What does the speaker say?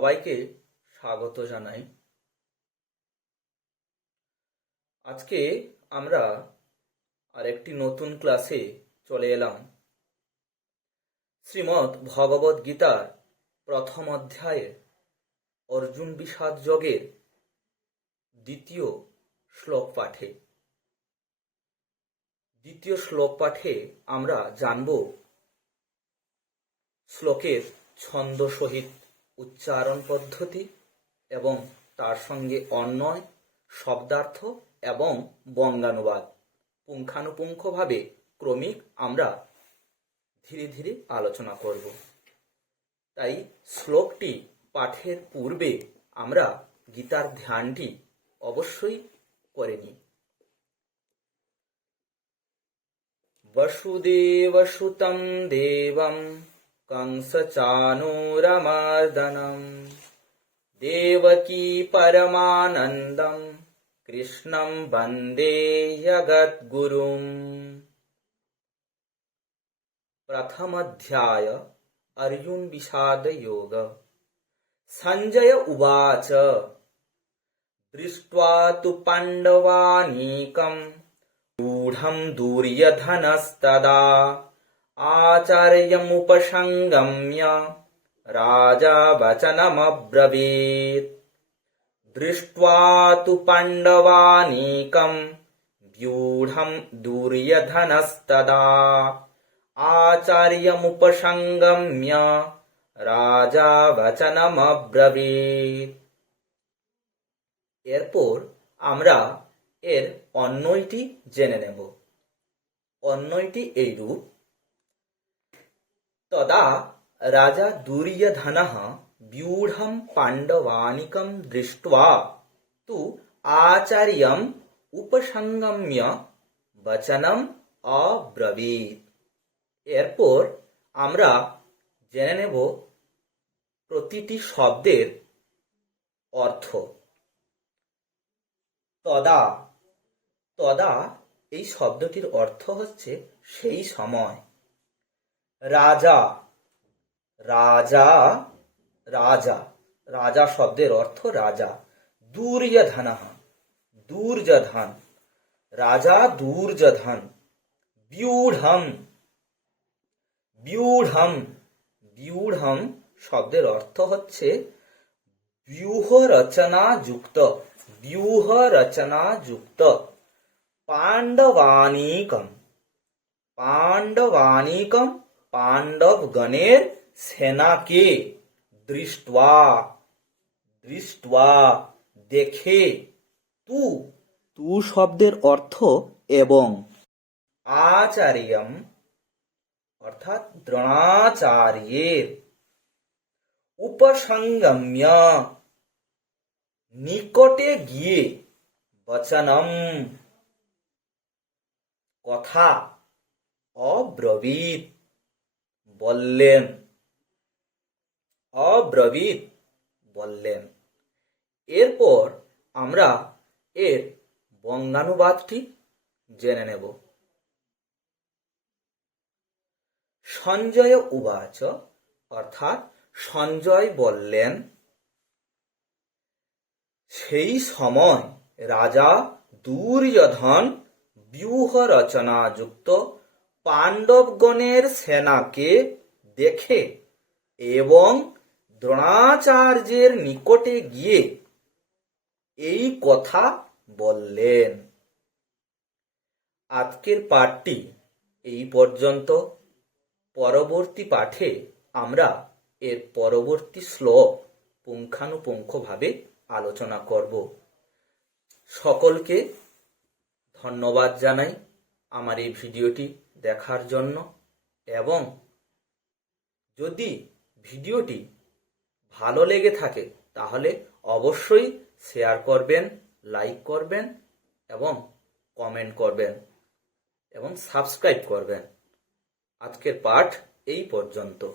সবাইকে স্বাগত জানাই। আজকে আমরা আরেকটি নতুন ক্লাসে চলে এলাম। শ্রীমদ্ ভগবদ গীতার প্রথম অধ্যায়ে অর্জুন বিষাদ যোগের দ্বিতীয় শ্লোক পাঠে। দ্বিতীয় শ্লোক পাঠে আমরা জানব শ্লোকের ছন্দ সহিত উচ্চারণ পদ্ধতি এবং তার সঙ্গে অন্বয়, শব্দার্থ এবং বঙ্গানুবাদ পুঙ্খানুপুঙ্খভাবে ক্রমিক আমরা ধীরে ধীরে আলোচনা করব। তাই শ্লোকটি পাঠের পূর্বে আমরা গীতার ধ্যানটি অবশ্যই করে নিই। বসুদেবসুতং দেবং कंसचाणूरमर्दनं देवकी परमानन्दं कृष्णं वन्दे जगद्गुरुम्। प्रथमाध्याय अर्जुन विषाद योग। संजय उवाच दृष्ट्वा तु पाण्डवानीकं रूढं दुर्योधनस्तदा आचार्यमुपसंगम्य राजा वचनमब्रवीत्। दृष्ट्वा तु पाण्डवानीकं व्यूढं दुर्योधनस्तदा आचार्यमुपसंगम्य राजा वचनमब्रवीत्। এরপর আমরা এর অন্বয়টি জেনে নেব। অন্বয়টি এইরূপ: तदा राजा दुर्योधनः व्यूढं पाण्डवानीकं दृष्ट्वा तु आचार्यम् उपसंगम्य वचनम् अब्रवीत्। এরপর আমরা জেনে নেব প্রতিটি শব্দের অর্থ। তদা, তদা এই শব্দটির অর্থ হচ্ছে সেই সময়। রাজা, রাজা, রাজা, রাজা শব্দের অর্থ রাজা। দুর্যোধনঃ, দুর্যোধন, রাজা দুর্যোধন। ব্যূঢ়ম, ব্যূঢ়ম, ব্যূঢ়ম শব্দের অর্থ হচ্ছে ব্যূহ রচনা যুক্ত, ব্যূহ রচনা যুক্ত। পাণ্ডবানীকম, পাণ্ডবানীকম পাণ্ডবগণের সেনাকে। দৃष्ट्वा, দৃष्ट्वा দেখে। তু, তু শব্দের অর্থ এবং। আচার্যম অর্থাৎ দ্রোণাচার্যের। উপসংগম্য নিকটে গিয়ে। বচনম কথা। অব্রবীত বললেন, অব্রবীত বললেন। এরপর আমরা এর বঙ্গানুবাদটি জেনে নেব। সঞ্জয় উবাচ অর্থাৎ সঞ্জয় বললেন, সেই সময় রাজা দুর্যোধন ব্যূহ রচনা যুক্ত পাণ্ডবগণের সেনাকে দেখে এবং দ্রোণাচার্যের নিকটে গিয়ে এই কথা বললেন। আজকের পাঠটি এই পর্যন্ত। পরবর্তী পাঠে আমরা এর পরবর্তী শ্লোক পুঙ্খানুপুঙ্খভাবে আলোচনা করব। সকলকে ধন্যবাদ জানাই আমার এই ভিডিওটি দেখার জন্য, এবং যদি ভিডিওটি ভালো লেগে থাকে তাহলে অবশ্যই শেয়ার করবেন, লাইক করবেন এবং কমেন্ট করবেন এবং সাবস্ক্রাইব করবেন। আজকের পাঠ এই পর্যন্ত।